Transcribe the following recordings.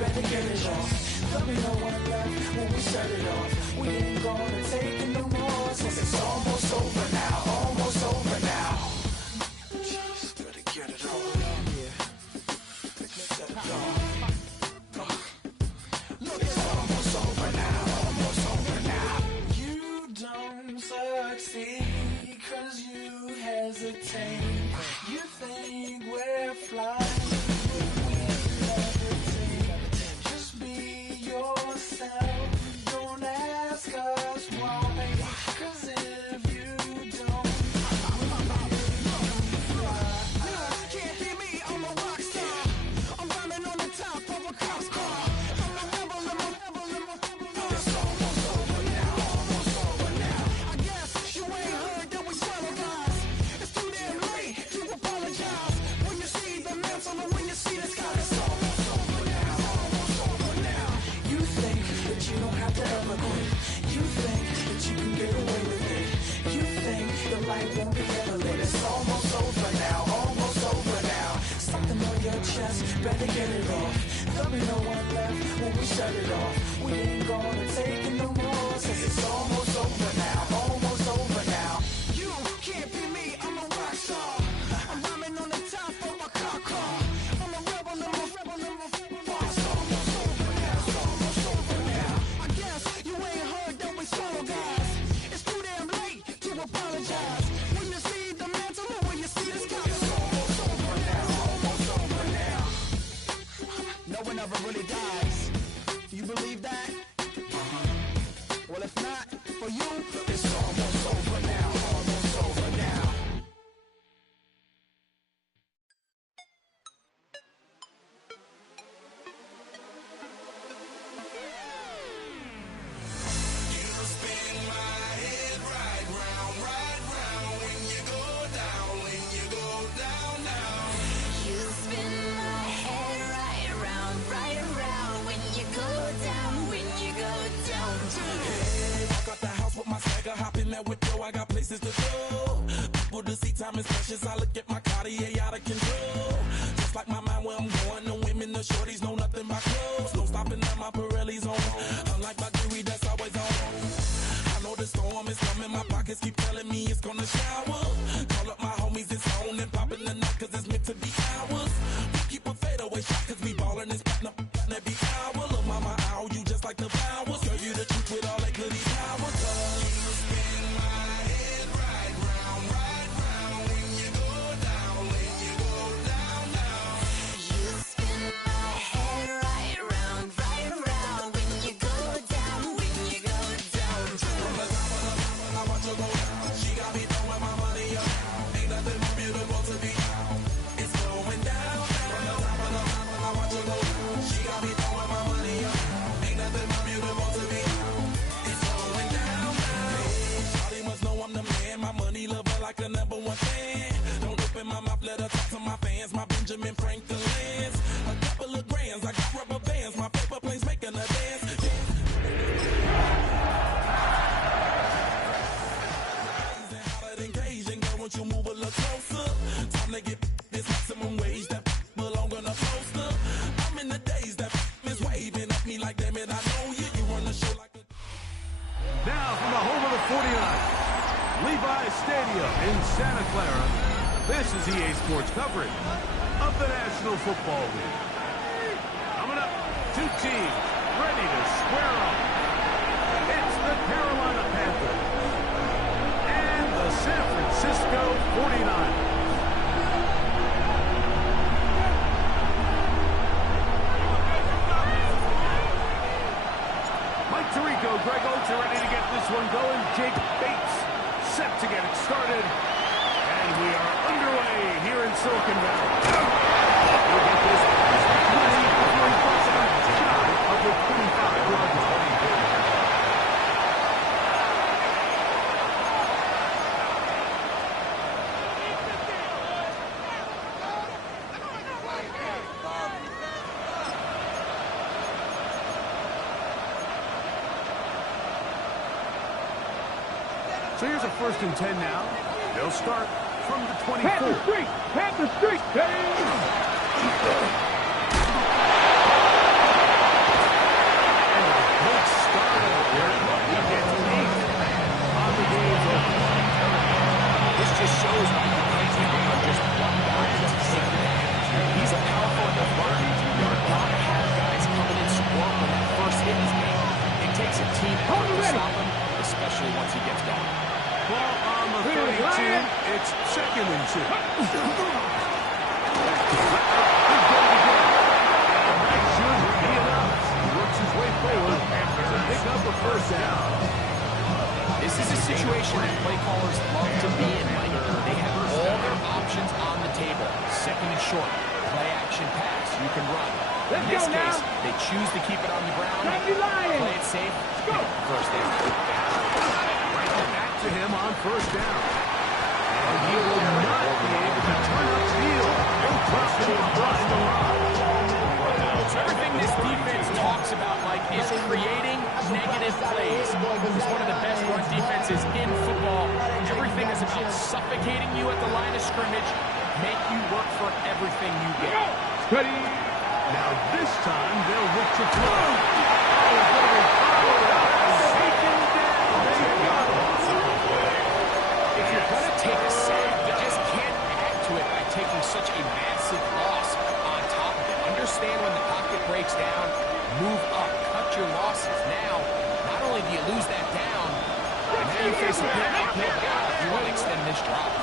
better get it off. There'll be no one left when we set it off. We ain't gonna take it no more, since it's almost over now, almost over now. Just better get it off. Yeah. Set it off. Look, it's almost over now, almost over now. You don't succeed 'cause you hesitate. You think we're flying, we levitate. Just be yourself, don't ask us why. 'Cause if you don't, can't be me, I'm a rock star. I'm running on the top of a cop's car. I'm a rebel, I'm a rebel, I'm a rebel. It's almost over now, almost over now. I guess you ain't heard that we swallow guys. It's too damn late to apologize. When you see the mantle and when you see the sky, it's almost over now, almost over now. You think that you don't have to ever quit. You think that you can get away with it. You think the light won't be ever lit. It's almost over now, almost over now. Something on your chest, better get it off. There'll be no one left when we shut it off. We ain't gonna take it no more, since it's almost over now, almost over now. You can't be me, I'm a rock star. I'm rhyming on the top of my car. I'm a rebel, I'm a rebel, I'm a rebel. It's almost over now, it's almost over now. I guess you ain't heard that we swallow guys. It's too damn late to apologize. When you see the mantle or when you see the sky, it's almost over now, almost over now. No one ever really dies. You believe that? Well, if not, for you, it's almost over now, almost over now. You spin my head right round when you go down, when you go down, down. You spin my head right around when you go down, when you go down, down. Hey, I got the house with my swagger, hop in that window, I got places to go. People to see, time is precious, I look at my Cartier out of control. Just like my mind where I'm going, the women, the shorties know nothing but clothes. No stopping at my Pirelli's on, unlike my jewelry that's always on. I know the storm is coming, my pockets keep telling me it's gonna shower. Call up my homies, it's on and popping the night 'cause it's meant to be ours. We keep a fadeaway shot 'cause we ballin' and spittin' up every hour. Look, mama, ow, you just like the flowers. Girl, you the truth with all that goody power. 'Cause you spin my head right round when you go down, when you go down, down. You spin my head right around when you go down, when you go down, From the top of the mountain, I watch her go down. She got me throwing my money up. Ain't nothing more beautiful to me. It's going down. From the top of the mountain, I watch her go down. She got me throwing my money up. Ain't nothing more beautiful to me. It's going down. Hey, Shawty must know I'm the man. My money lover like a #1 fan. Don't open my mouth, let her talk to my fans. My Benjamin Franklin's. A couple of grands, I got rubber bands. My paper planes making a dance. Won't you move a little closer? Time to get this maximum wage that belong on a poster. I'm in the days that is waving at me like, damn it, I know you. You run the show like a... Now from the home of the 49ers, Levi's Stadium in Santa Clara, this is EA Sports coverage of the National Football League. Coming up, two teams ready to square off. It's the Carolina Panthers and the San Francisco 49ers. Mike Tirico, Greg Oates are ready to get this one going. Jake Bates set to get it started. And we are underway here in Silicon Valley. We'll get this shy of the 25-yard line. So here's a 1st and 10 now. They'll start from the 24. Panther Street! Should be enough. He works his way forward to pick up a first down. This is a situation that play callers love to be in, Mike. They have all their options on the table. Second and short, play action pass, you can run. In this case, they choose to keep it on the ground, play it safe, first down. Right back to him on first down. And he will not be able to turn upfield. No touchdown across the line. Everything this defense talks about, Mike, is creating negative plays. It's one of the best run defenses in football. Everything is about suffocating you at the line of scrimmage, make you work for everything you get. Ready? Now this time they'll look to throw. Oh, very powerful. Taken down. They got him. If you're going to take a sack, you just can't add to it by taking such a massive loss on top of it. Understand when the pocket breaks down, move up, cut your losses. Now, not only do you lose that down, but now you face a big uphill battle if you want to extend this drive.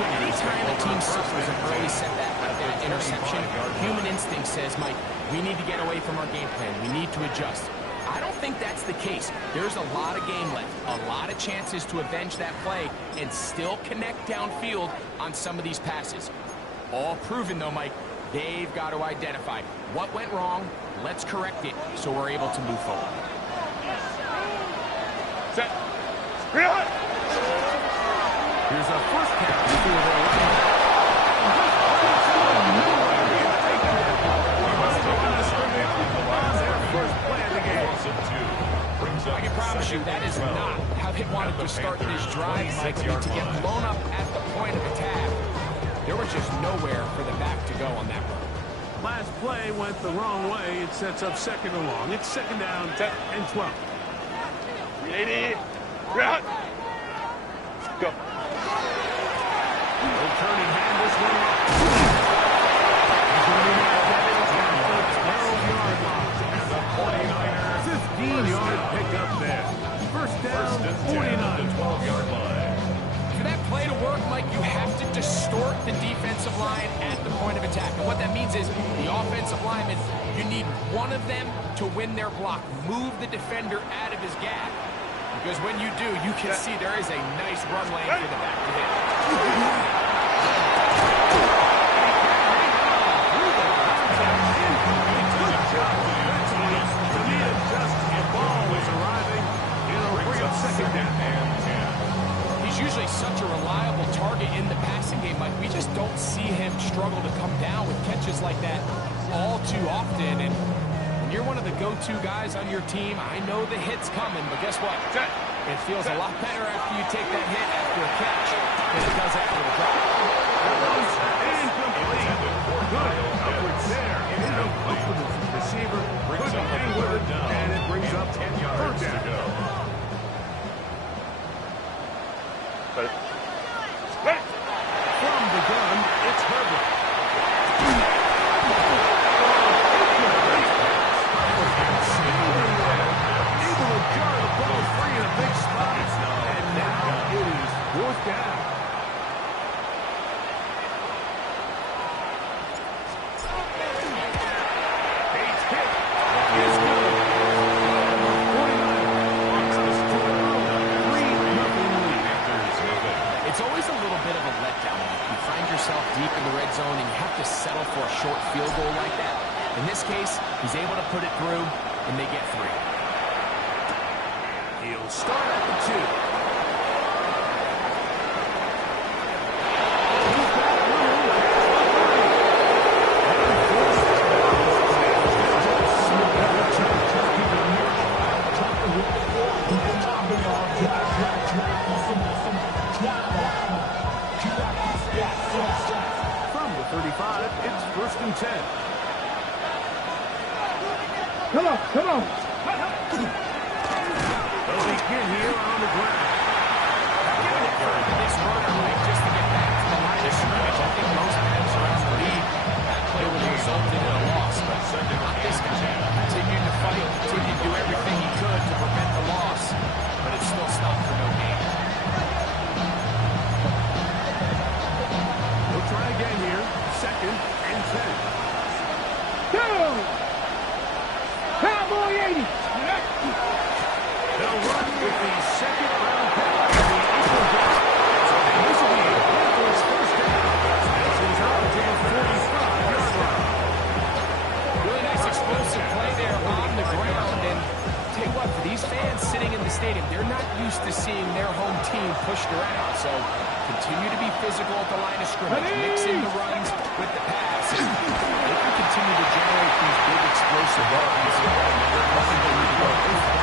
Anytime a team suffers an early setback like that interception, human instinct says, Mike, we need to get away from our game plan. We need to adjust. I don't think that's the case. There's a lot of game left, a lot of chances to avenge that play and still connect downfield on some of these passes. All proven, though, Mike, they've got to identify what went wrong, let's correct it so we're able to move forward. Set. Here's our first catch for the I can promise you that is not how they wanted to start this drive, Mike. To get blown up at the point of attack, there was just nowhere for the back to go on that run. last play went the wrong way. It sets up second and long. It's second down and 12. 380. Go. He'll turn and hand this one off. He's going to get it down the 12-yard line. And the 49ers, 15-yard pickup there. First down, 49. 12-yard line. For that play to work, Mike, you have to distort the defensive line at the point of attack. And what that means is the offensive lineman, you need one of them to win their block. Move the defender out of his gap. Because when you do, you can see there is a nice run lane for the back to hit. He's usually such a reliable target in the passing game, Mike. We just don't see him struggle to come down with catches like that all too often. And when you're one of the go-to guys on your team, I know the hit's coming, but guess what? It feels a lot better after you take that hit after a catch than it does after the drop. Incomplete. Good coverage there. Incomplete to the receiver. Couldn't hang with it, and it brings up 10 yards to go. From the gun, it's Herbert. Able to jar the ball free in a big spot, and now it is fourth down. Bates hit is good. 49 wants this to a 3-0 lead. It's always a little bit of a letdown. You find yourself deep in the red zone and you have to settle for a short field goal like that. In this case, he's able to put it through, and they get 3. He'll start at the 2. From the 35, it's first and 10. Come on. They'll begin here on the ground. This runner, Mike, just to get back to the line of scrimmage, I think most fans around the second and 10. Go! Cowboy 80! They'll run with the second round pick of the April draft. And this will be a Panthers first down. As he's out to the 45-yard line. Really nice explosive play there on the ground. And tell you what, for these fans sitting in the stadium, they're not used to seeing their home team pushed around. So continue to be physical at the line of scrimmage, mixing the runs with the pass. And they can continue to generate these big explosive runs. Nothing they need to go away from.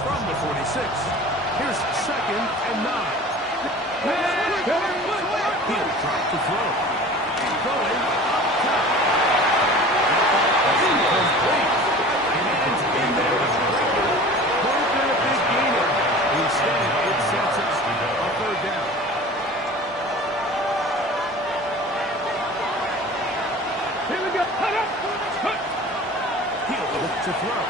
From the 46, here's second and 9. He'll drop the throw. Going up top. Incomplete. It ends in there. Could have been a big gainer. Instead, it sets up a third down. Here we go. Cut up. Cut. He'll look to throw.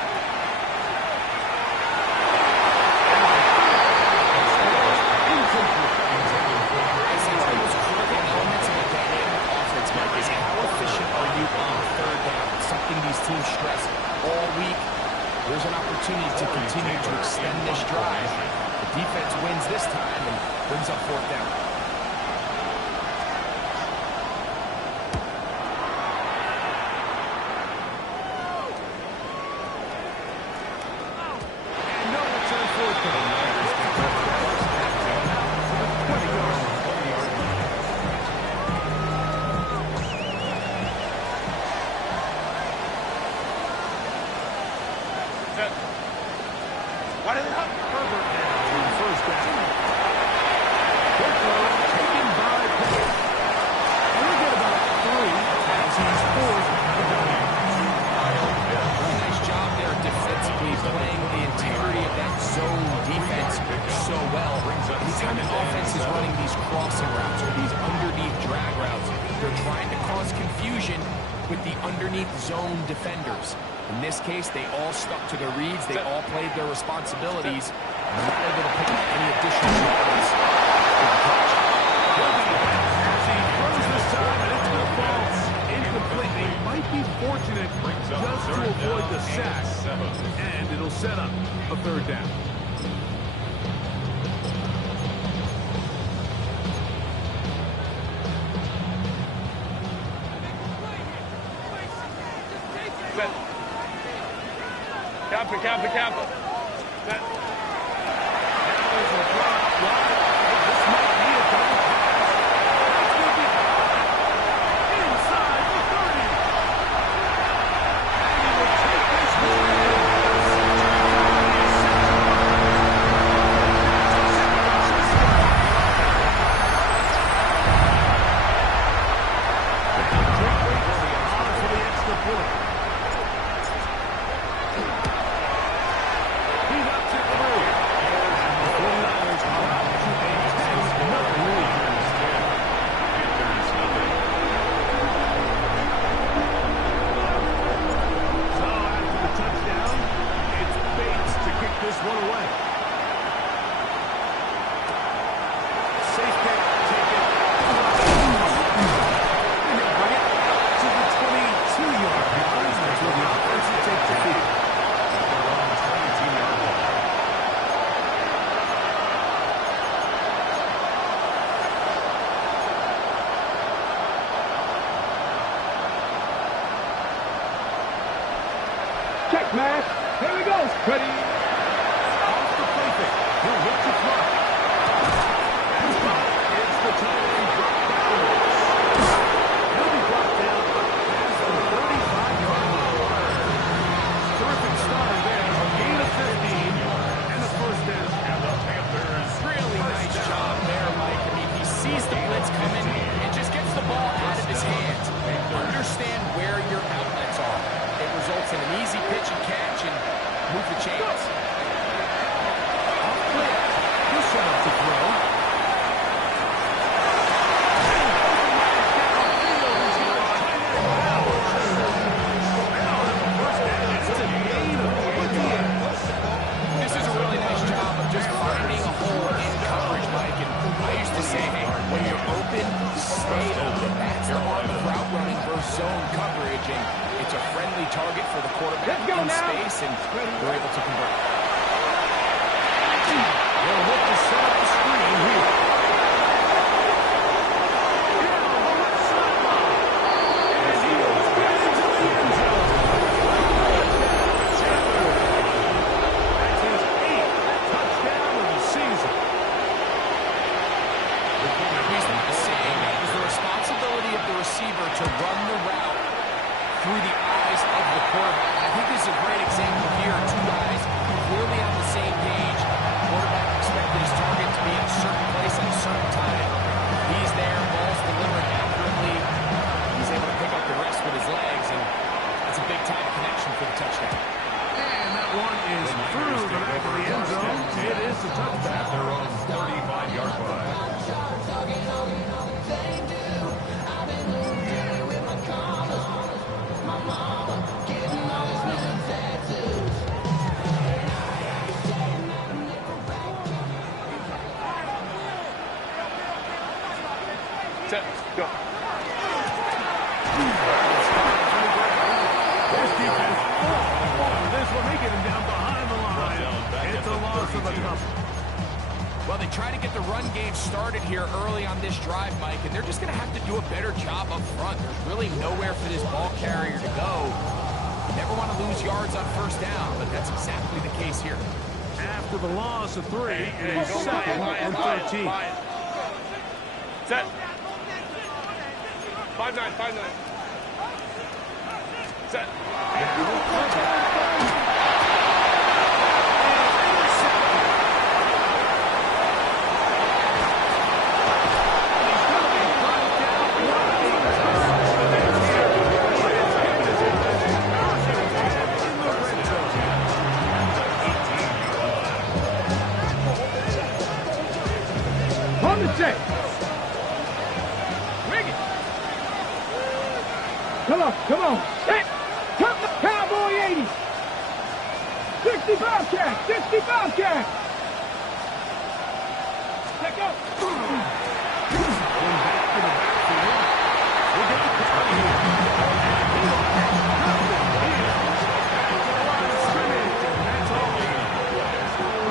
I say one of the most critical elements of a dynamic offense, Mike, is how efficient are you on third down? It's something these teams stress all week. There's an opportunity to continue to extend this drive. The defense wins this time and brings up fourth down. And no return fourth down. 20-yard line. What is it? Herbert now on first down. Quick throw taken by Pickett. And we get about 3 as he's forced the down. Really nice job there defensively, playing the integrity of that zone defense so well. Anytime the offense is running these crossing routes or these underneath drag routes, they're trying to cause confusion with the underneath zone defenders. In this case, they all stuck to their reads. They all played their responsibilities. And not able to pick up any additional yards. As he throws this time, and it's going to fall incomplete. They might be fortunate just to avoid the sack. And it'll set up a third down. Kappa. Now there's a drop wide. This might be a double pass. It's going to be inside the 30. And he will take this for the extra point. He knocks it through. And the 49ers are out to a 10-0 lead. So after the touchdown, it's Bates to kick this one away. Safe kick, take it. And they bring it to the 22-yard line. That's where the offense will take the field. Check, man. Here we go. Ready. Off the play fake. He'll look to throw. And it's the tight end drop backwards. He'll be brought down past the 35-yard line. Terrific start there. A gain of 15 and a first down. And the Panthers Really nice job there, Mike. I mean, he sees the blitz coming and just gets the ball out of his hands. Understand where your outlets are. It results in an easy pitch and catch and move the chains. off blitz. He'll set up to throw. It's a gain of 28. space, and they're able to convert. They'll look to set up the screen here. To run the route through the eyes of the quarterback. I think this is a great example here. Two guys clearly on the same page. Quarterback expected his target to be in a certain place at a certain time. He's there, ball's delivered accurately. He's able to pick up the rest with his legs, and that's a big-time connection for the touchdown. And that one is through the back of the end zone. It is a touchdown. Their own 35-yard line. Set, go. This defense, this will make it down behind the line. It's a loss of a couple. Well, they try to get the run game started here early on this drive, Mike, and they're just going to have to do a better job up front. There's really nowhere for this ball carrier to go. You never want to lose yards on first down, but that's exactly the case here. After the loss of 3, it is 2nd and 13. Set. 5-9, 5-9. Set. On the set. Bring it. Come on. Set. Come the Cowboy 80. 65 cat. 65 cat. Let go. Going back to the backfield. We'll get the call here.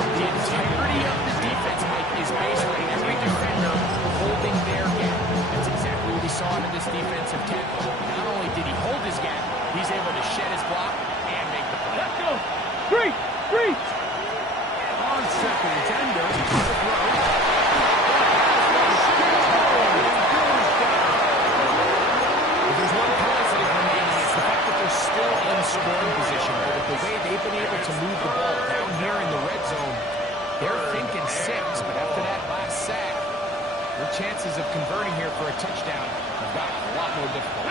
The integrity of the defense, Mike, is based on every defender holding their gap. That's exactly what we saw in this defensive tackle. Not only did he hold his gap, he's able to shed his block and make the play. Let's go. Three. On 2nd and 10, though, to the throw. If there's one positive remaining, it's the fact that they're still in scoring position. But with the way they've been able to move the ball down here in the red zone, they're thinking 6. But after that last sack, their chances of converting here for a touchdown have gotten a lot more difficult.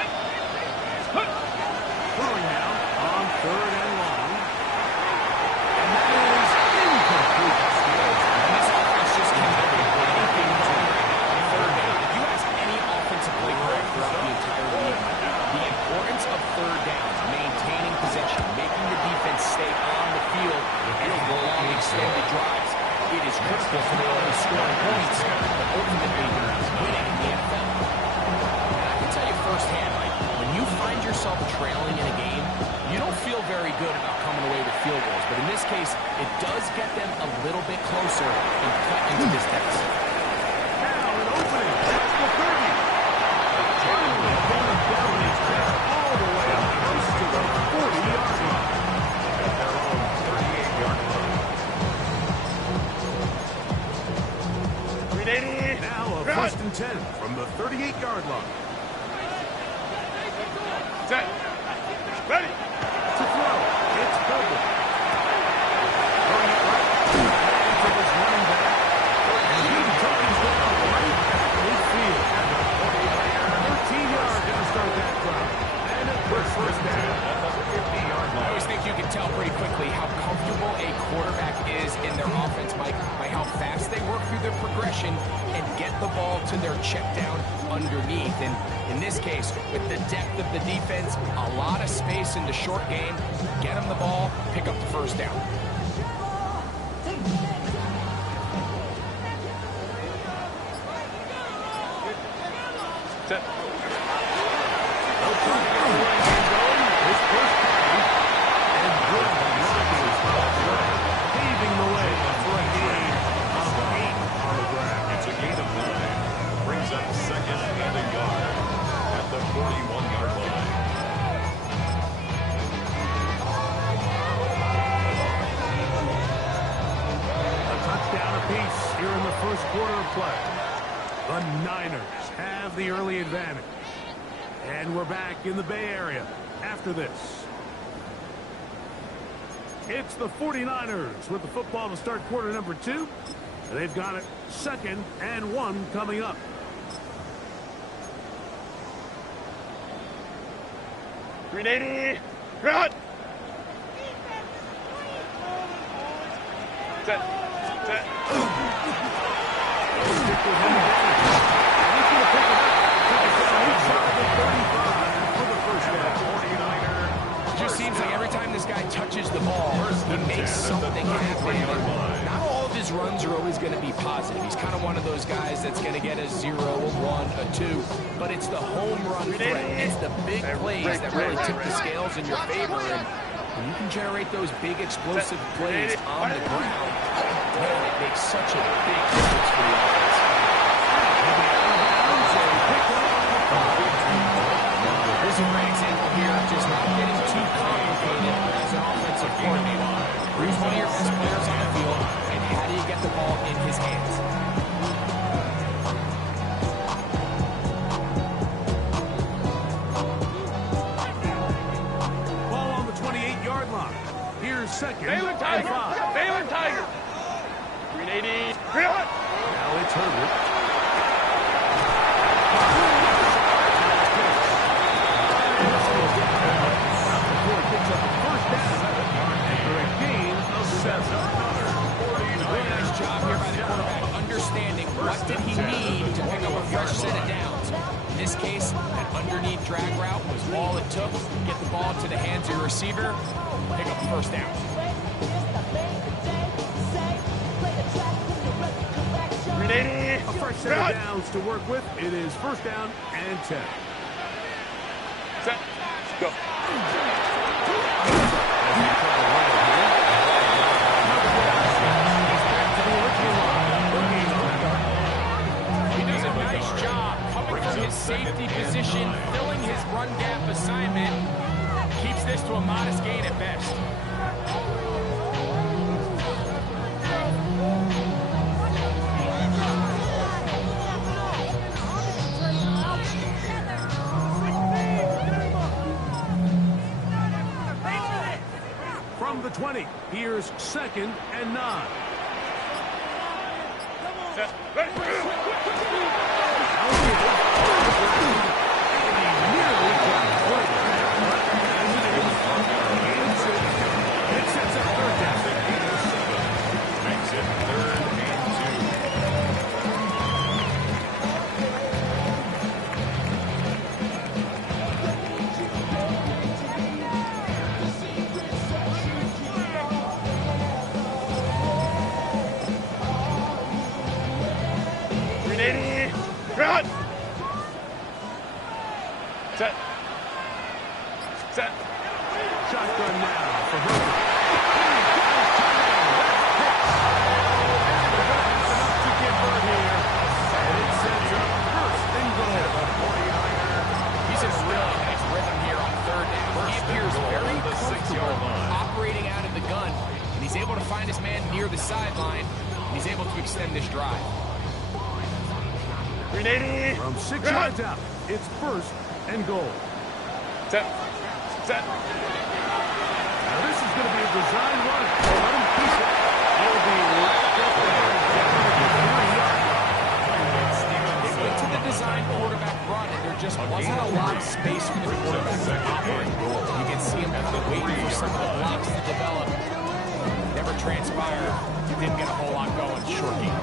Throwing now on 3rd and long. And that is incomplete. And this offense just cannot do anything wrong right now on 3rd down. If you ask any offensive play caller throughout the entire league, the importance of 3rd down, maintaining possession, making the defense stay on the field, and long extended drives, it is critical for not only scoring points, but ultimately winning in the NFL. And I can tell you firsthand, Mike, when you find yourself trailing in a game, you don't feel very good about coming away with field goals. But in this case, it does get them a little bit closer and cut into this deficit. Now an opening. That's the 30. Finally, opponent dominates pass all the way up close to the 40-yard line. Their own 38-yard line. Now a 1st and 10 from the 38-yard line. Set. Ready. To throw, it's Bogle. Throwing it right to his running back. And he touches the ball right at midfield. 13-yard going to start that drive. And a quick first down at the 50-yard I line. always think you can tell pretty quickly how comfortable a quarterback is in their offense, Mike, by how fast they work through their progression and get the ball to their check down underneath. And in this case, with the depth of the defense, a lot of space in the short game, get them the ball, pick up the first down. Set. His first carry, and good. first quarter of play. The Niners have the early advantage. And we're back in the Bay Area after this. It's the 49ers with the football to start quarter number 2. They've got it 2nd and 1 coming up. .380. Run. Set. Set. Stick with him again. He's going to pick it up. Took it down inside the 35 for the first down. 49er. It just seems like every time this guy touches the ball, he makes something happen. Not all of his runs are always going to be positive. He's kind of one of those guys that's going to get a 0, a 1, a 2. But it's the home run threat. It's the big plays that really tip the scales in your favor. And when you can generate those big explosive plays on the ground, man, it makes such a big difference for the offense. Here's a great example here, just not getting too complicated as an offensive coordinator. Who's one of your best players on the field, and how do you get the ball in his hands? Ball on the 28-yard line. Here's 2nd Baylor and Tiger. 5. Baylor Tiger. 380. Run. Now it's Herbert. Picks up the first down after a gain of 7. Really nice job here by the quarterback, understanding what did he need to pick up a fresh set of downs. In this case, that underneath drag route was all it took to get the ball to the hands of your receiver, pick up the first down. 380. A fresh set of downs to work with. It is first down and 10. Set. Go. He does a nice job coming from his safety position, filling his run gap assignment. Keeps this to a modest gain at best. From the 20, here's 2nd and 9. Set. Ready. It sets up third down. Makes it 3rd and 2. Run. Set. Set. Shotgun now for Herbert. To convert here. And it sets up first and goal. He's in a really nice rhythm here on third down. He appears very comfortable operating out of the gun, and he's able to find his man near the sideline, and he's able to extend this drive. 380. From 6 yards out, it's first and goal. Set. Set. Now this is going to be a design run. Let him piece it. He'll be wrapped up there down at the 3-yard line. They went to the design quarterback run, and there just wasn't a lot of space for the quarterback to operate. You can see him kind of waiting for some of the blocks to develop. Never transpired. Didn't get a whole lot going. Short game.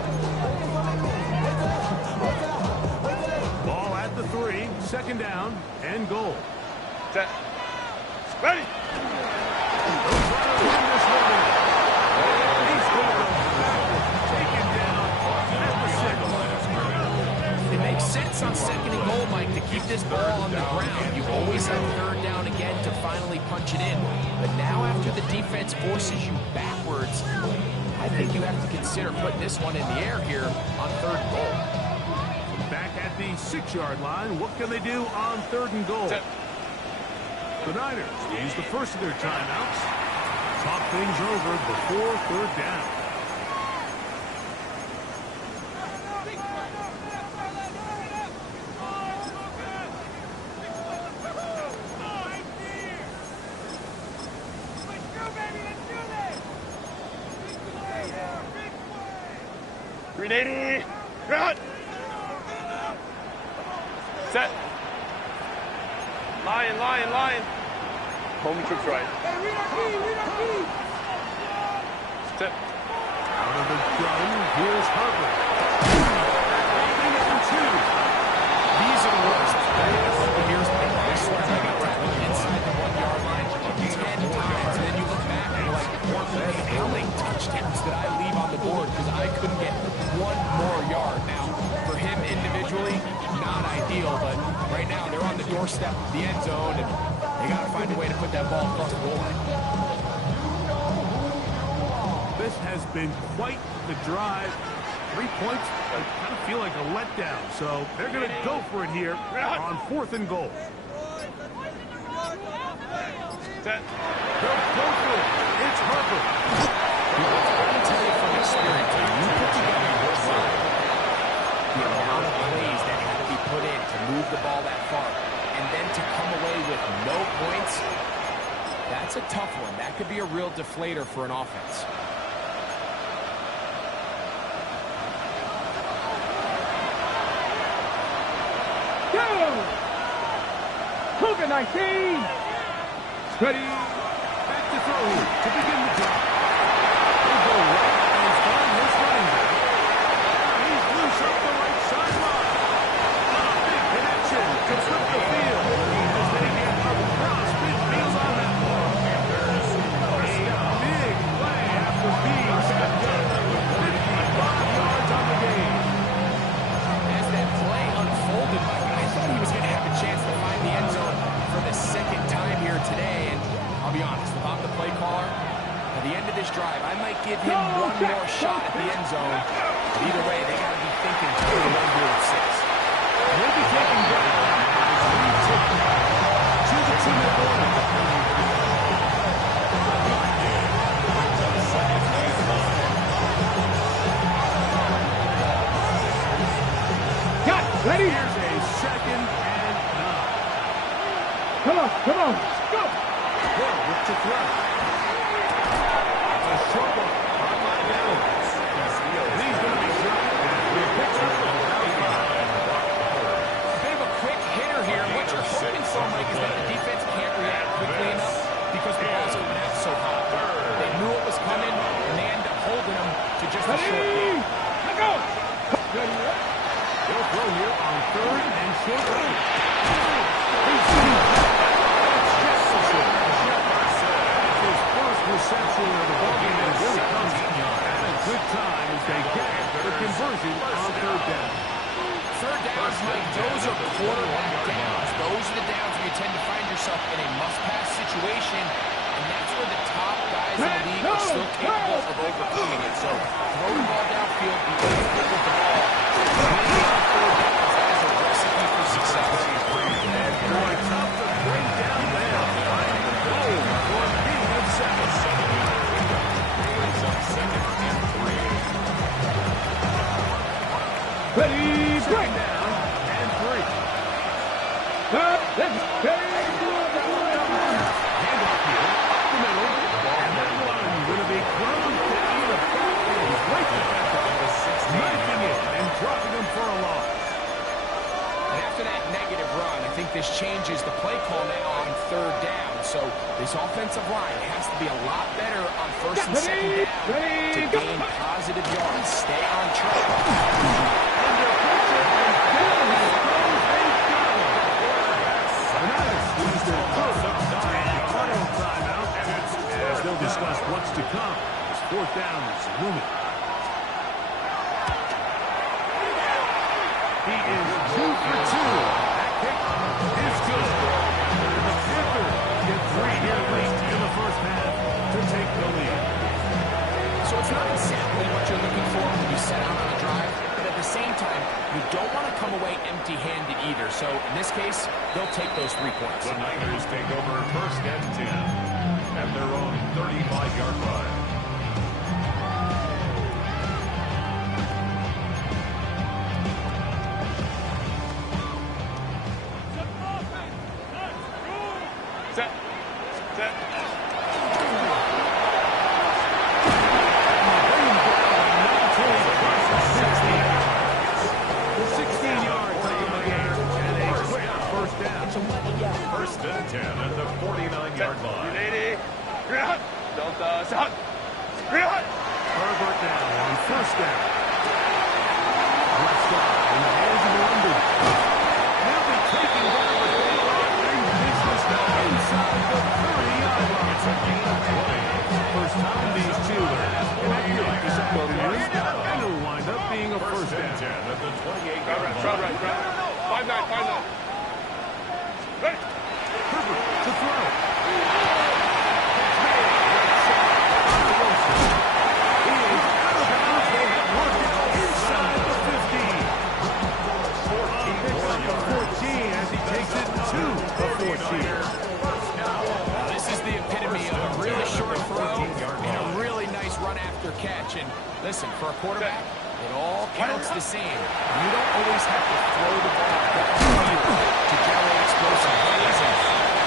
Ball at the 3, 2nd down and goal. Set. Ready. It makes sense on 2nd and goal, Mike, to keep this ball on the ground. You always have 3rd down again to finally punch it in. But now after the defense forces you backwards, I think you have to consider putting this one in the air here on 3rd and goal. Back at the 6-yard line, what can they do on 3rd and goal? Set. The Niners use the first of their timeouts. Talk things over before 3rd down. 380. Run. Set. Lion. Home trips right. Set. Out of the gun, here's Herbert. These are the worst. Here's the I swear I got tackled inside the 1 yard line 10 times. And then you look back and you're like, how many touchdowns did I leave on the board because I couldn't get one more yard? Now, for him individually, not ideal, but right now they're on the doorstep of the end zone and they got to find a way to put that ball across the goal line. This has been quite the drive. 3 points, I kind of feel like a letdown. So they're going to go for it here on 4th and goal. Set. They'll go for it. It's Herbert. I can tell you from experience, when you put together your side, the amount of plays that had to be put in to move the ball that far, and then to come away with no points, that's a tough one. That could be a real deflator for an offense. Cougar 19. Ready. Back to throw to begin the drive. He'll go right and find his running back. He's loose up the right sideline. Big connection to flip the field. As they get across midfield on that ball. A big play after being stepped up. 55 yards on the game. As that play unfolded, I thought he was going to have a chance to find the end zone for the second time here today. And I'll be honest, if I'm the play caller, at the end of this drive, I might give him one more shot at the end zone. But either way, they got to be thinking through the one here with 6. He'll be taken down to the 2-minute warning. Ready? Here's a 2nd and 9. Come on. Go. Hill with the throw. A short one. Hard line down. And he's going to be dropped. He picks up the A bit of a quick hitter here. What you're hoping for, Mike, is that the defense can't react quickly enough because the ball's coming out so hot. They knew it was coming, and they end up holding them to just a short game. Let go. They'll throw here on 3rd and short range. It's Jefferson. That's his first reception of the ballgame, and it really comes at a good time as they get the conversion on 3rd down. 3rd downs, Mike, those are quarterback downs. Those are the downs where you tend to find yourself in a must-pass situation, and that's where the top guys in the league are still capable of overcoming it. So throw the ball downfield, be able with the ball. Winning on 4th downs, that is a recipe for success. And boy, tough to bring down there. Finding the goal for a being of 7. Ready? Break. Down and 3. Handoff here, up the middle, and that one going to be thrown down the back end. Right to back up, knifing it and dropping him for a loss. And after that negative run, I think this changes the play call now on 3rd down. So this offensive line has to be a lot better on 1st and 2nd down to gain positive yards. Stay on track. As they'll discuss what's to come as 4th down is looming. He is 2 for 2. That kick is good. The Panthers get 3 here late in the first half to take the lead. So it's not exactly what you're looking for when you set out on a drive, but at the same time, you don't want to come away empty-handed either. So in this case, they'll take those 3 points. The Niners take over 1st and 10 at their own 35-yard line. Set. Herbert now on first down. Left side in the hands of London. He'll be taken down the goal line in business inside the 30-yard line. It's a gain of 20. First time these two have connected this afternoon, and it'll wind up being a first down. At the 28-yard line. 5-9. Ready? Herbert to throw. This is the epitome of a really short throw and a really nice run after catch. And listen, for a quarterback, it all counts the same. You don't always have to throw the ball downfield to generate explosive plays. And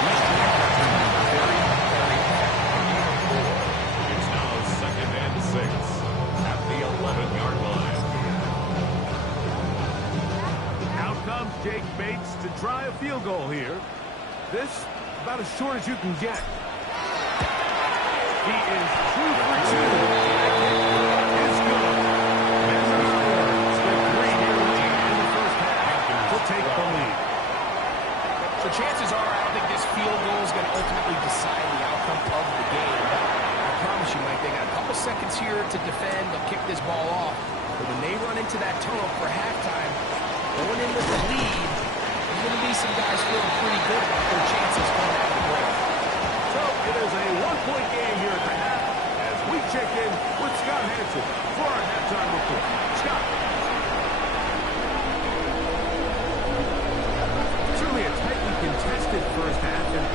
he's doing that very, very effectively. It's now 2nd and 6 at the 11-yard line. Out comes Jake Bates to try a field goal here. This about as short as you can get. He is 2 for 2. It's good. Panthers spent 3 here in the first half to take the lead. So chances are, I don't think this field goal is going to ultimately decide the outcome of the game. I promise you, Mike, they got a couple seconds here to defend. They'll kick this ball off. But when they run into that tunnel for halftime, going in with the lead, there's going to be some guys feeling pretty good about their chances coming out of the break. So it is a 1-point game here at the half as we check in with Scott Hansen for our halftime report. Scott. Certainly a tightly contested first half, and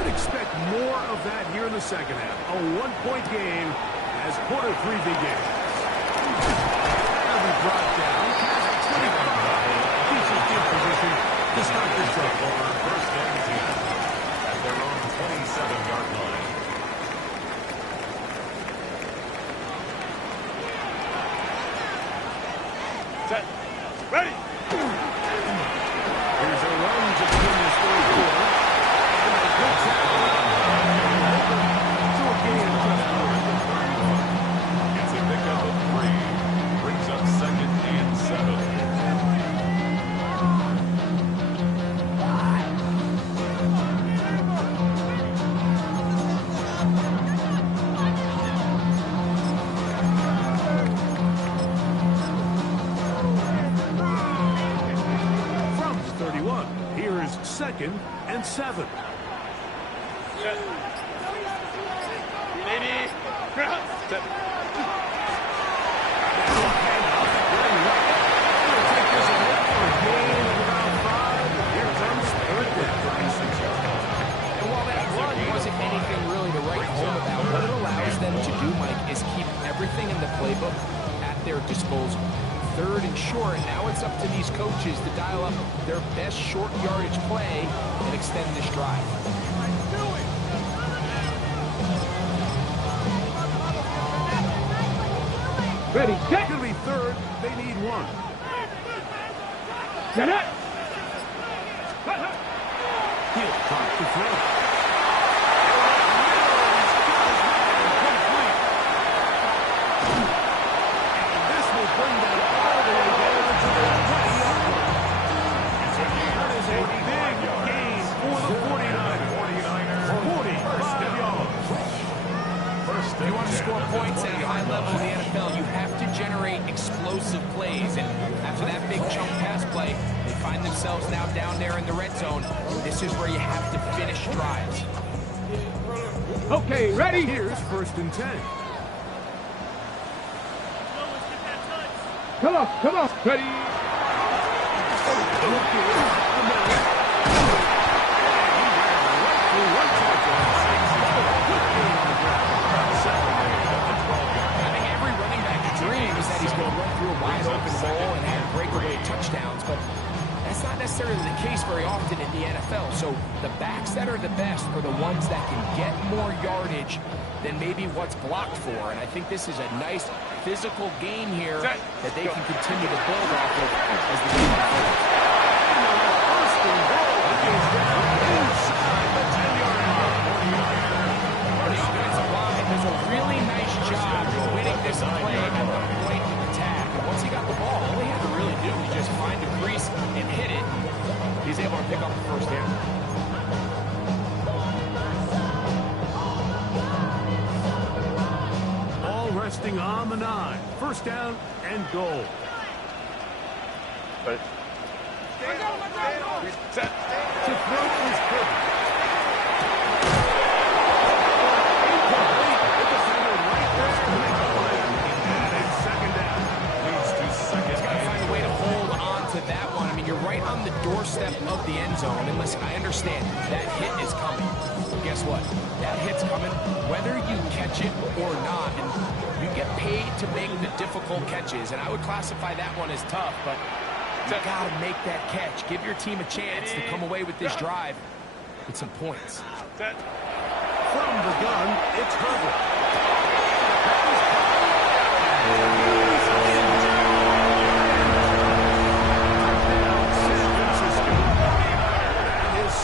we'd expect more of that here in the second half. A 1-point game as quarter 3 begins. That'll be brought down past 25. Defense in position to start this drive. First and 10 at their own 27-yard line. Set. Ready? Here's a run to begin this third quarter. And a good tackle. To a gain of just 4. It's a pickup of 3. Brings up 2nd and 7. From 31, here is 2nd and 7. Set. Lady. Set. And while that run wasn't anything really to write home about, what it allows them to do, Mike, is keep everything in the playbook at their disposal. 3rd and short, now it's up to these coaches to dial up their best short yardage play and extend this drive. Ready? Set. Could be 3rd. They need 1. Set it. He'll drop the throw. And this will bring them all the way down to the 20-yard line. That is a big gain for the 49ers. 45 yards. If you want to score points at a high level in the NFL, you have to generate explosive plays. And after that big chunk pass play, they find themselves now down there in the red zone. This is where you have to finish drives. Okay, ready? Here's 1st and 10. Come on. Ready? I think every running back's dream is that he's going to run through a wide open hole and have breakaway touchdowns, but that's not necessarily the case very often in the NFL. So the backs that are the best are the ones that can get more yardage than maybe what's blocked for. And I think this is a nice physical game here that they can continue to build off of as the game unfolds. The offensive line does a really nice job adjusting on the 9. First down and goal. But set. To throw is good. That one, I mean, you're right on the doorstep of the end zone. And listen, I understand that hit is coming. Guess what? That hit's coming whether you catch it or not. And you get paid to make the difficult catches. And I would classify that one as tough, but you got to make that catch. Give your team a chance to come away with this drive with some points. From the gun, it's Herbert.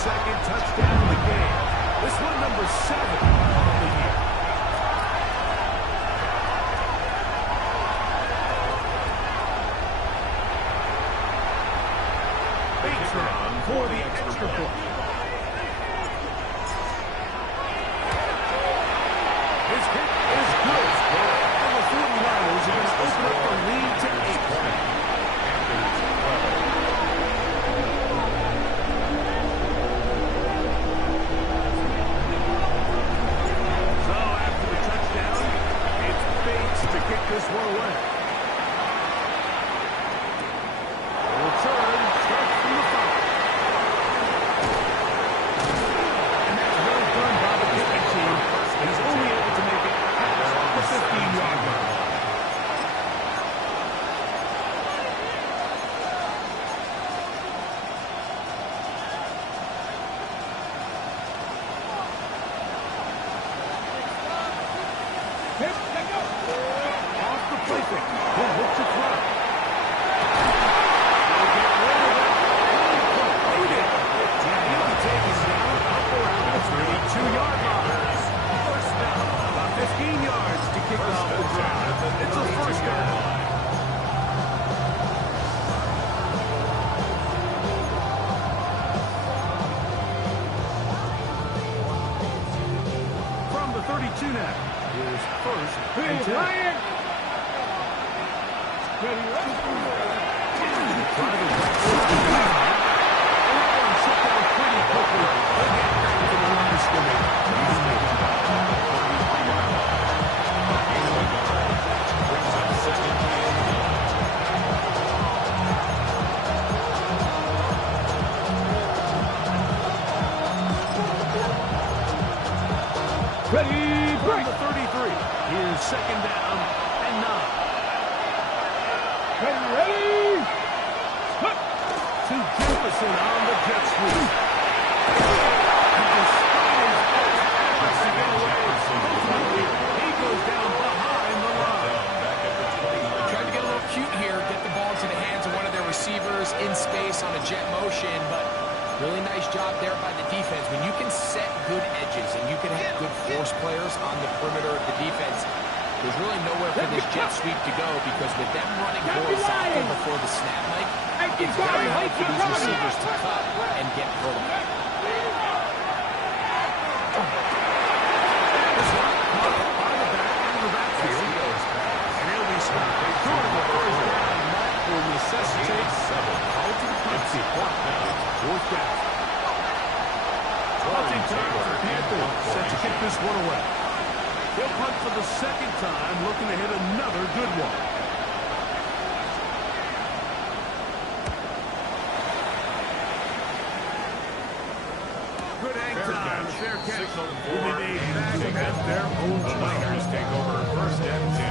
Second touchdown of the game. This one number 7 on the year. Patron for the extra point. His hit is good. And the 49ers are going to open up the lead to 8. This one away. The return starts from the 5. And that's well done by the kicking team. And he's only able to make it past the 15-yard line. Ready, break. The 33. Here's second down and 9. Ready. To Jefferson on the jet sweep. He goes down behind the line. Tried to get a little cute here, get the ball into the hands of one of their receivers in space on a jet motion, but really nice job there by the defense. When you can set good edges and you can have good force players on the perimeter of the defense, there's really nowhere for this jet sweep to go, because with them running horizontal before the snap, Mike, it's very hard for these receivers to cut and get vertical. Necessitates 7. Fourth down. Punting time for Panthers. Set to kick this one away. They'll punt for the second time, looking to hit another good one. Good hang time. Fair catch. Will be made back at their own 20. The Niners take over first and 10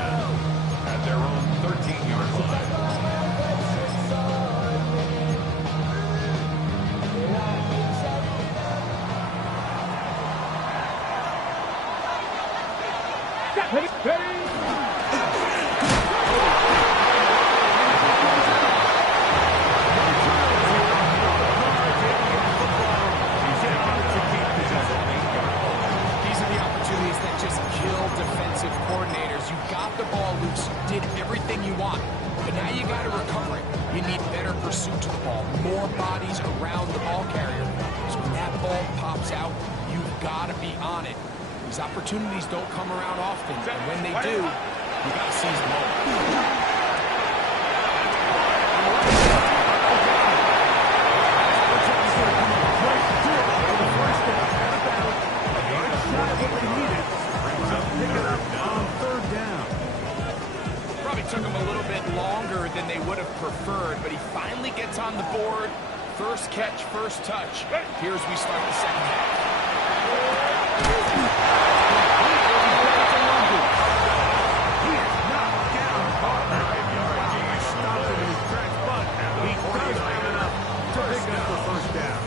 at their own 13-yard line. Defensive coordinators, you got the ball loose, did everything you want, but now you got to recover it. You need better pursuit to the ball, more bodies around the ball carrier. So when that ball pops out, you've got to be on it. These opportunities don't come around often, and when they do, you took him a little bit longer than they would have preferred, but he finally gets on the board. First catch, first touch. Here as we start the second half. He is knocked down hard. He stopped him in his tracks, but he does have enough to pick up the first down.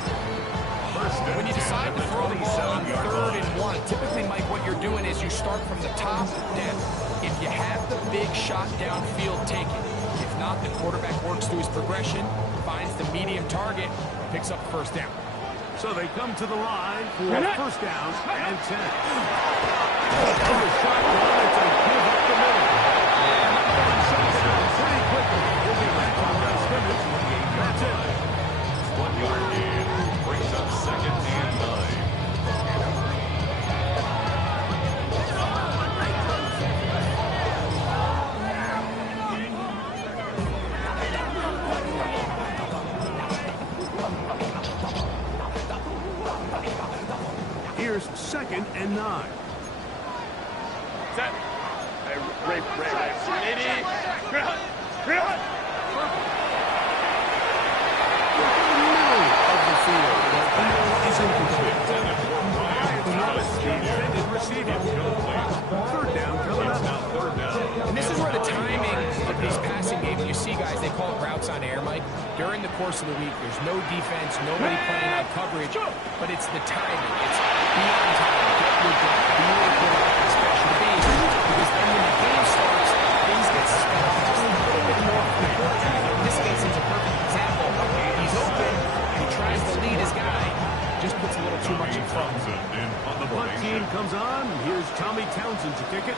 When you decide to throw the ball on 3rd and 1, typically, Mike, what you're doing is you start from the top down. If you have the big shot downfield, take it. If not, the quarterback works through his progression, finds the medium target, picks up the first down. So they come to the line for first down and 10. On the shotgun, it's a give up the middle. And shut down pretty quickly. He'll be back on the scrimmage. That's it. 1-yard gain. Brings up 2nd and 9. Here's 2nd and 9. Set. Hey, Ray. Of the field. Is incomplete. Intended receiver. 3rd down coming up. And this is where the timing of these passing games, you see guys, they call it routes on air, Mike. During the course of the week, there's no defense, nobody playing on coverage, but it's the timing. It's be on time, get your job, be where the quarterback expects you to be. Because then when the game starts, things get sped up just a little bit more. In this case, it's a perfect example. He's open, he tries to lead his guy, just puts a little too much in front. The punt team comes on. Here's Tommy Townsend to kick it.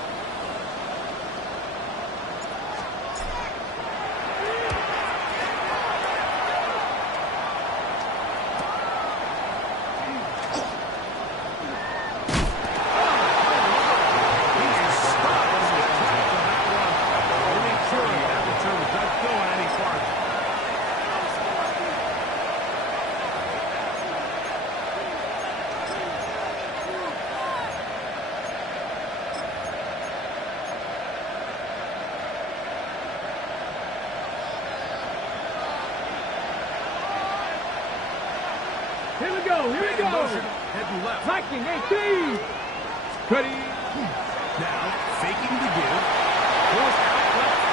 Here we go. Heading left. Hacking 18. Cutting. Now, faking the give. Forced out left.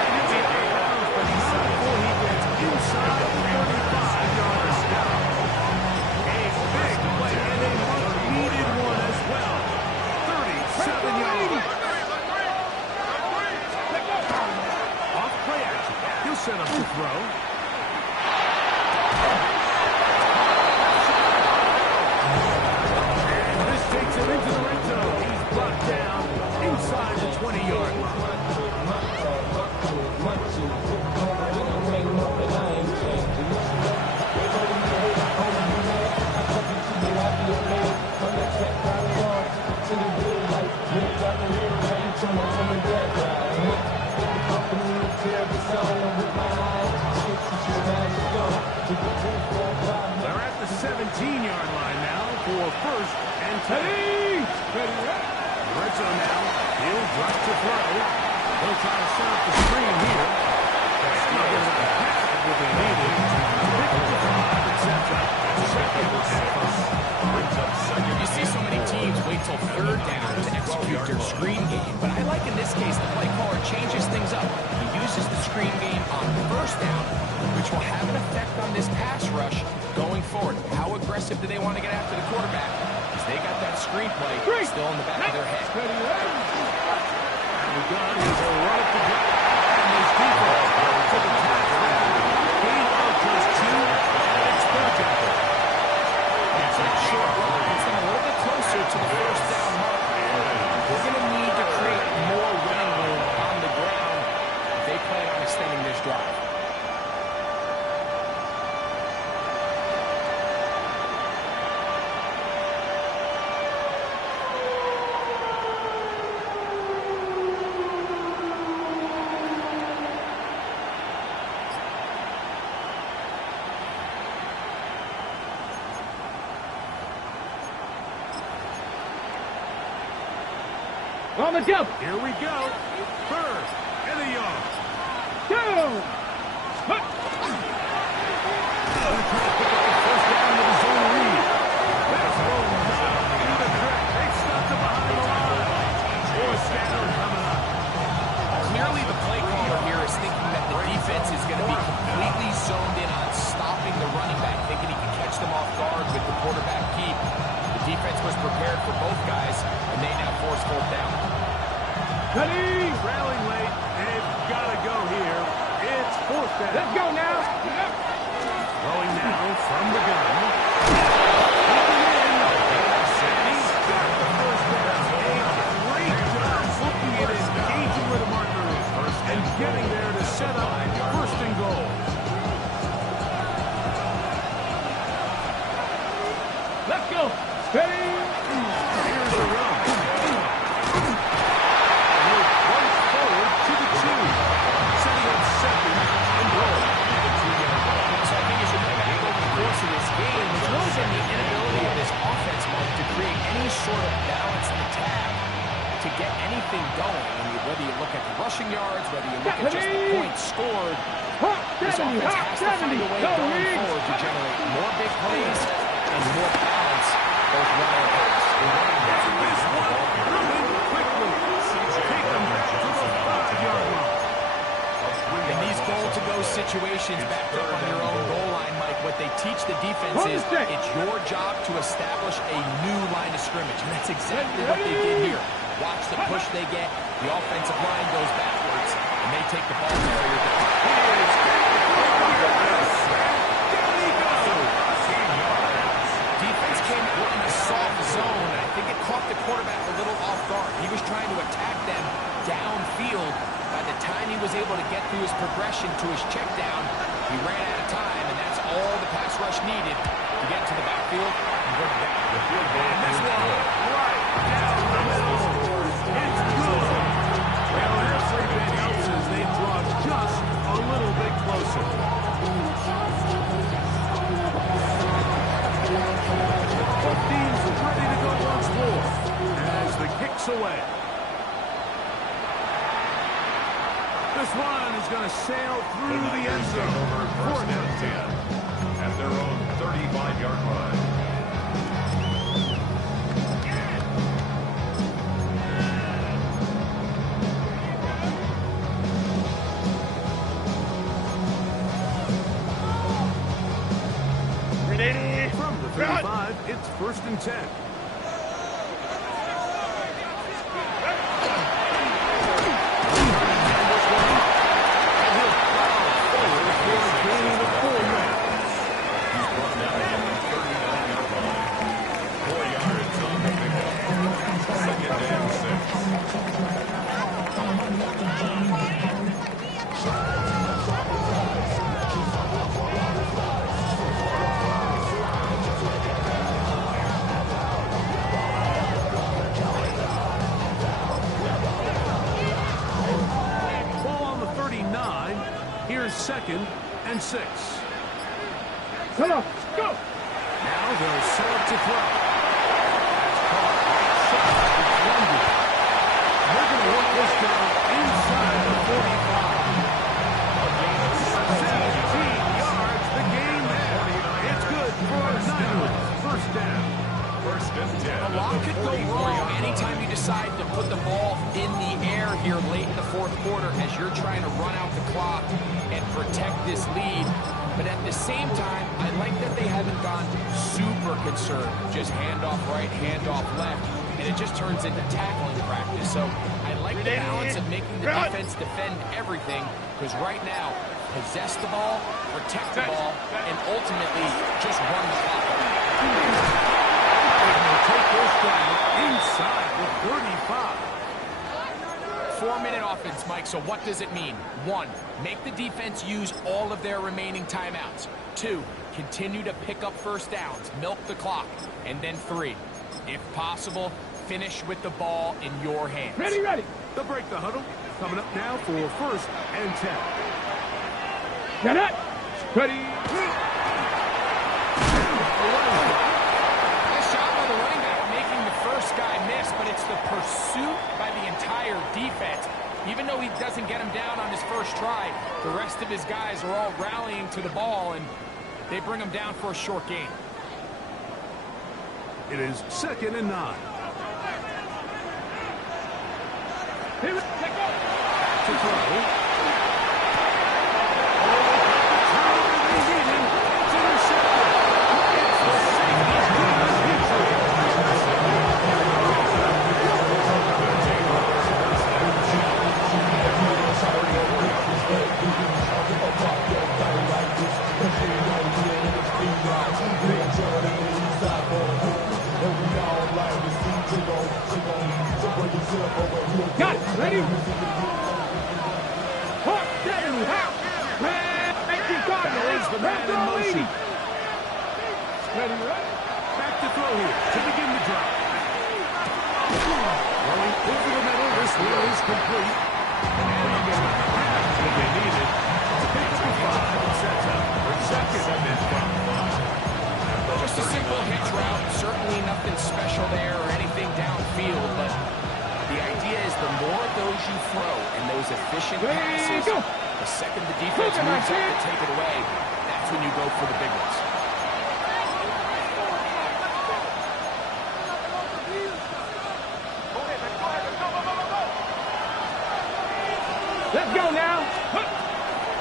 And he'll be out of bounds, but he's before he gets inside the 35-yard stop. A big play and a much-needed one as well. 37 yards. Off play action. He'll set up to throw. Takes him into the red zone. He's brought down inside the 20-yard line. They're at the 17-yard line now for first and 10. Red zone now. He'll drop to throw. He'll try to set up the screen here. Struggles at the pass will be needed. Pick up the 5 and sets up second and first. Brings up second. You see so many teams wait till 3rd down to execute their screen game, but I like in this case the play caller changes things up. He uses the screen game on 1st down, which will have an effect on this pass rush going forward. How aggressive do they want to get after the quarterback? Because they got that screen play still in the back of their head. And the gun is a run up the gut. And his defense to the task now. Gain of just 2. And it's 3rd down. It's a short run. Gets them a little bit closer to the 1st down mark. We're going to need to create more running room on the ground if they plan on extending this drive. On the double. Here we go. Third and a yard. Down. They're trying to pick up the first down with his own lead. That's will not do the trick. They stuck him behind the line. Fourth down coming up. Clearly the play caller here is thinking that the defense is going to be completely zoned in on stopping the running back, thinking he can catch them off guard with the quarterback keep. The defense was prepared for both guys, and they now force fourth down. Ready. Trailing late. They've got to go here. It's fourth down. Let's go now. Throwing now from the gun. Looking in. And he's got the first down. A great job looking at it, engaging where the marker is, and getting there to set up first and goal. Let's go. Ready. Here's the run. He'll plunge forward to the 2. Setting up second and goal. So I think as you look back over the course of this game, it's really been the inability of this offense, Mike, to create any sort of balanced attack to get anything going. I mean, whether you look at the rushing yards, whether you look at just the points scored, this offense has to find a way going forward to generate more big plays and more balance, both run and pass. This one running quickly. Take them to the 5-yard line. In these goal-to-go situations, backed up on your own goal line, Mike, what they teach the defense is it's your job to establish a new line of scrimmage, and that's exactly what they did here. Watch the push they get, the offensive line goes backwards, and they take the ball carrier down. Down he goes. Defense came out in a soft zone. I think it caught the quarterback a little off guard. He was trying to attack them downfield. By the time he was able to get through his progression to his check down, he ran out of time, and that's all the pass rush needed to get to the backfield and bring it down. And this one right down the middle. It's good. Well, everything else is they draw just a little bit closer. Both teams ready to go once more as the kick's away. This one is going to sail through the end zone. First down 10 at their own 35-yard line. From the 35, it's first and 10. Here's second and 6. Come on, go. Now they'll set up to throw. That's caught. Shot. It's landed. They're going to work this down inside the 45. 17 yards, the gain there. It's good for a Niners. First down. First and 10. A lot could go wrong anytime you decide to put the ball in the air here late in the fourth quarter as you're trying to run out the clock and protect this lead. But at the same time, I like that they haven't gone super concerned. Just handoff right, handoff left, and it just turns into tackling practice. So I like the balance of making the defense defend everything, because right now, possess the ball, protect the ball, and ultimately just run the clock. Take this down inside the 35. 4-minute offense, Mike, so what does it mean? 1, make the defense use all of their remaining timeouts. 2, continue to pick up first downs, milk the clock. And then 3, if possible, finish with the ball in your hands. Ready, ready. They'll break the huddle. Coming up now for first and 10. Now that. Ready. Nice job by the running back making the first first guy missed, but it's the pursuit by the entire defense. Even though he doesn't get him down on his first try, the rest of his guys are all rallying to the ball, and they bring him down for a short gain. It is 2nd and 9. Back to throw. Got it. Ready? Hawk, seven, hop. Make your target. There's the man in motion. Ready, ready? Back to throw here to begin the drive. Going over the middle. This one is complete. And they got half what they needed to pick up the 5. Sets up for 2nd and 5. Just a simple hitch route. Certainly nothing special there or anything downfield, but the idea is the more of those you throw and those efficient passes, the second the defense moves up to take it away, that's when you go for the big ones. Let's go now.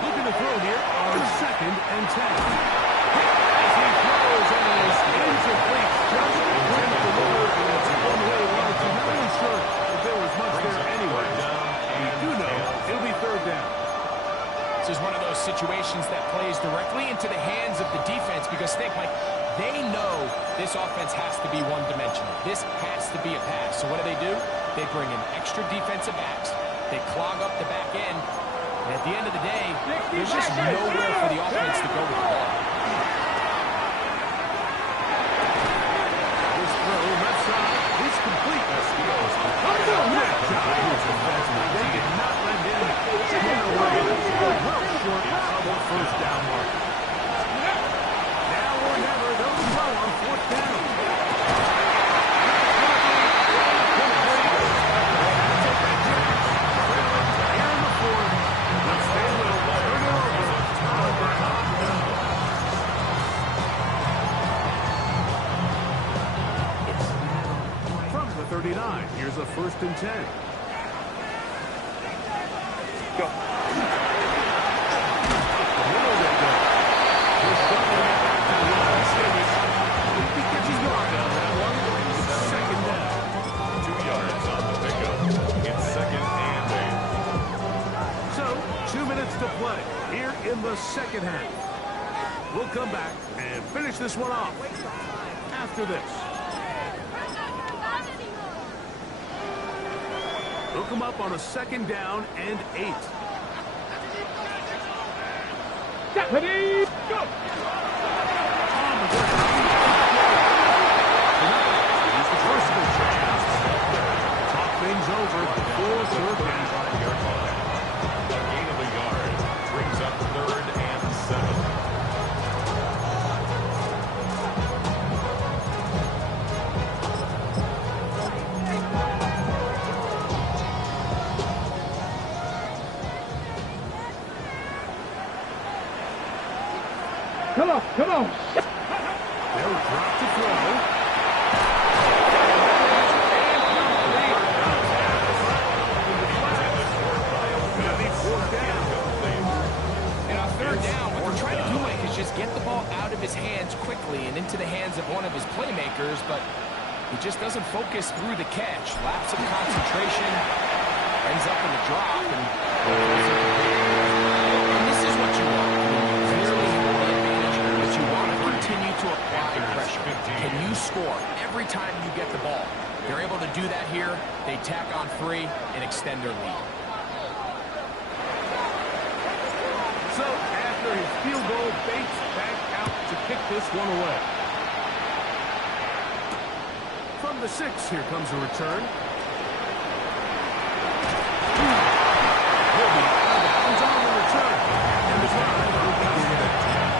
Looking to throw here on 2nd and 10. As he throws and it is incomplete. Just couldn't deliver, and it's one-way route. I'm not really sure if there was much there anyway. We do know it'll be 3rd down. This is one of those situations that plays directly into the hands of the defense because think, like, they know this offense has to be one-dimensional. This has to be a pass. So what do? They bring in extra defensive backs. They clog up the back end. And at the end of the day, there's just nowhere for the offense to go with the ball. This throw left side is complete. They did not let him get away. Well short of the 1st down mark. Now or never, they'll throw on 4th down. From the 39, here's a 1st and 10. Go. To play here in the 2nd half. We'll come back and finish this one off after this. They'll come up on a 2nd down and 8. Ready, go! He's the personal chance. Talk things over before 3rd down. Brings up 3rd and 7. Come on, come on. They'll drop to throw. Just get the ball out of his hands quickly and into the hands of one of his playmakers, but he just doesn't focus through the catch. Lapse of concentration, ends up in the drop, and this is what you want. Clearly have the advantage, but you want to continue to apply pressure. Can you score every time you get the ball? They're able to do that here. They tack on 3 and extend their lead. So after his field goal, Bates back out to kick this one away. From the 6, here comes a return. He'll be out of bounds on the return. And the drive will begin at 10.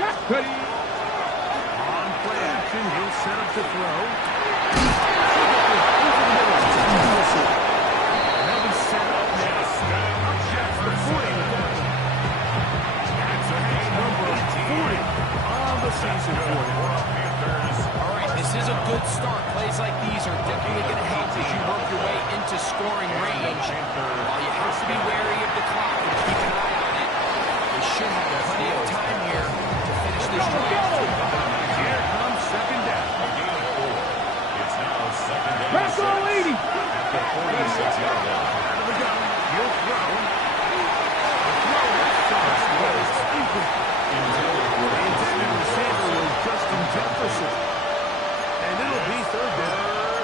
Ready. On play action, he'll set up to throw. They'll be set up now. Up jets the 40. That's number 40 on the season for the Panthers. All right, this is a good start. Plays like these are definitely going to help as you work your way into scoring range. While you have to be wary of the clock and keep an eye on it, they should have plenty of time here to finish this drive. Here comes second down. It's now second down. Back on 80. At the 46-yard line. Out of the gun. He'll throw. The throw is incomplete. The intended receiver was Justin Jefferson. And it'll be third down.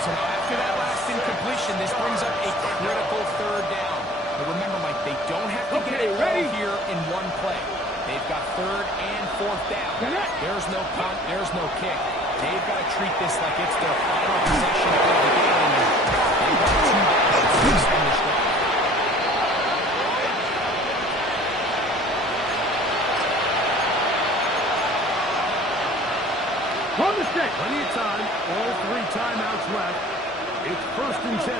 So now after that last incompletion, this brings up a critical third down. But remember, Mike, they don't have to get it all here in one play. They've got third and fourth down. There's no punt, there's no kick. They've got to treat this like it's their final possession of the game. They've got 2 downs to extend this drive. On the stick. Plenty of time. All 3 timeouts left. It's first and 10.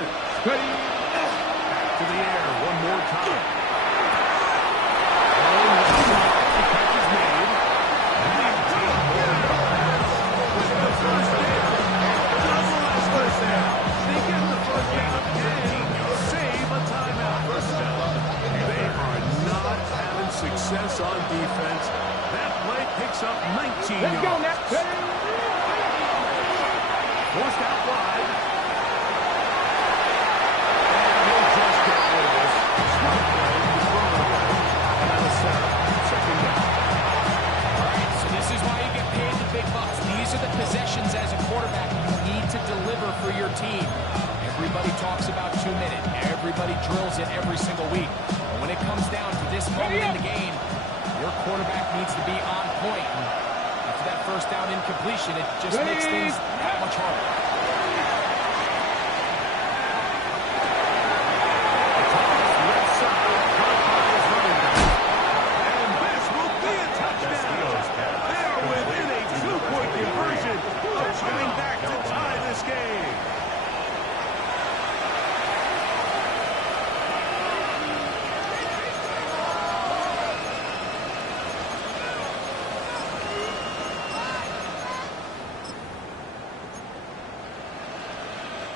Ready. Back to the air one more time. The catch is made. First down. They get the first down and save a timeout. They are not having success on defense. That play picks up 19 Let's go yards. now. Ready. Forced out wide. And he'll just get rid of this. Smart play to throw it away. And that'll set up second down. All right, so this is why you get paid the big bucks. These are the possessions as a quarterback you need to deliver for your team. Everybody talks about 2 minutes. Everybody drills it every single week. But when it comes down to this moment in the game, your quarterback needs to be on point. And after that first down incompletion, it just makes things that much harder. Left side. Buckeyes running back. And this will be a touchdown. They're within a 2-point conversion of coming back to tie this game.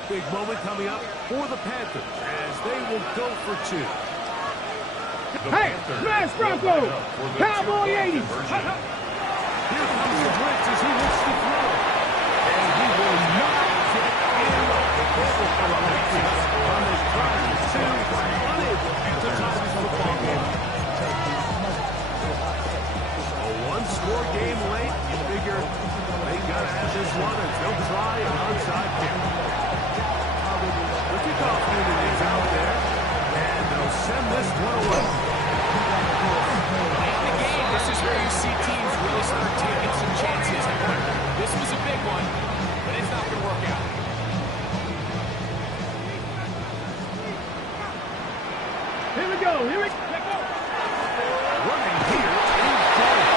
Big moment coming up for the Panthers as they will go for 2. Hey, smash Bronco. Cowboy 80. Here comes the blitz as he looks to throw. And he will not get in on this drive. Unable to tie this football game. A one-score game late. You figure they got to have this one and they'll try an onside kick. The kickoff unit is out there, and they'll send this one away. In the game, this is where you see teams really start taking some chances. This was a big one, but it's not going to work out. Here we go. Here we go. Running here is Jordan.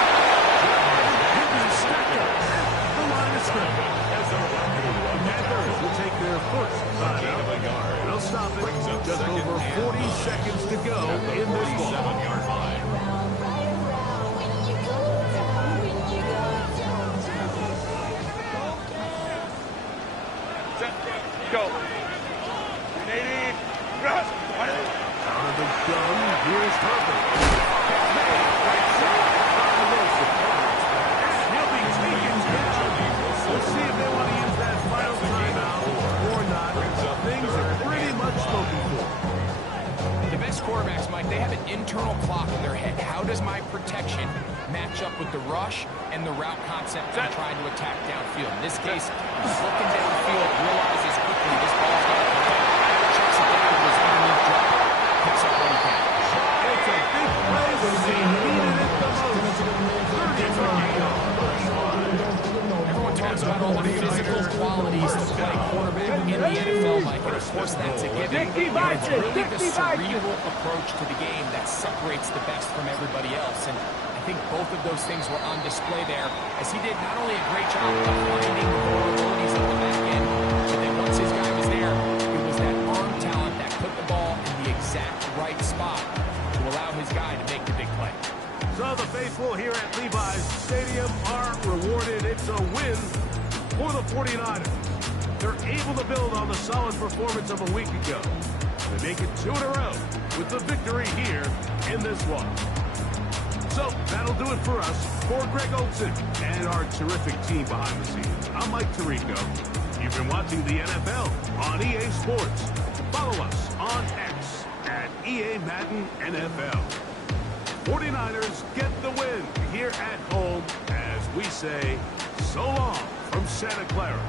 Hitting the stacker at the line of scrimmage. Panthers will take their first timeout. They'll stop it. Just over 40 seconds to go in this ball. 7-yard line. Go. Out of the gun, here's Herbert. He'll be taken down. We'll see if they want to use that final timeout or not. Things are pretty much spoken for. The best quarterbacks, Mike, they have an internal clock in their head. How does my protection match up with the rush and the route concept I'm trying to attack downfield? In this case, he's looking downfield, realizes quickly this ball's got to protect. Checks it down to his underneath drop, picks up what he can. It's a big play when they needed it the most. 35 yards. Everyone talks about all the physical qualities to play quarterback in the NFL, Mike, and of course that's a given. It's really the cerebral approach to the game that separates the best from everybody else, and I think both of those things were on display there, as he did not only a great job of finding the vulnerabilities at the back end, but then once his guy was there, it was that arm talent that put the ball in the exact right spot to allow his guy to make the big play. So the faithful here at Levi's Stadium are rewarded. It's a win for the 49ers. They're able to build on the solid performance of a week ago. They make it 2 in a row with the victory here in this one. So that'll do it for us. For Greg Olson and our terrific team behind the scenes, I'm Mike Tirico. You've been watching the NFL on EA Sports. Follow us on X at EA Madden NFL. 49ers get the win here at home as we say so long from Santa Clara.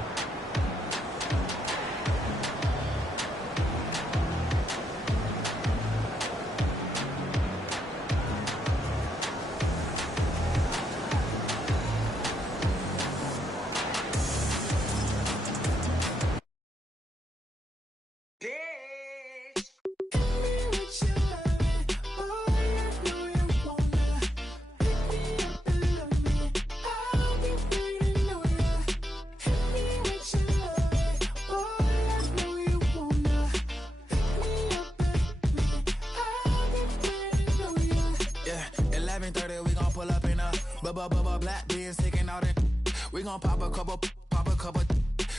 Black beans taking out it. We gon' pop a couple.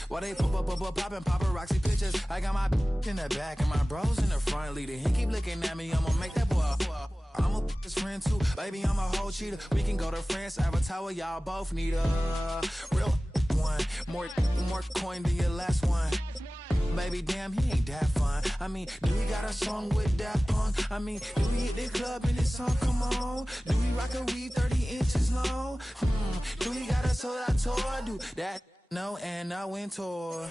While they poppin' paparazzi pictures. I got my in the back and my bros in the front leading. He keep looking at me, I'ma make that boy. I'm a his friend too, baby, I'm a whole cheater. We can go to France, Avatar, y'all both need a real one. More coin than your last one. Baby, damn, he ain't that fun. I mean, do he got a song with that punk? I mean, do he hit the club in his song? Come on. Do he rock a weed 30 inches long? Do he got a soda tour? Do that? No, and I went tour.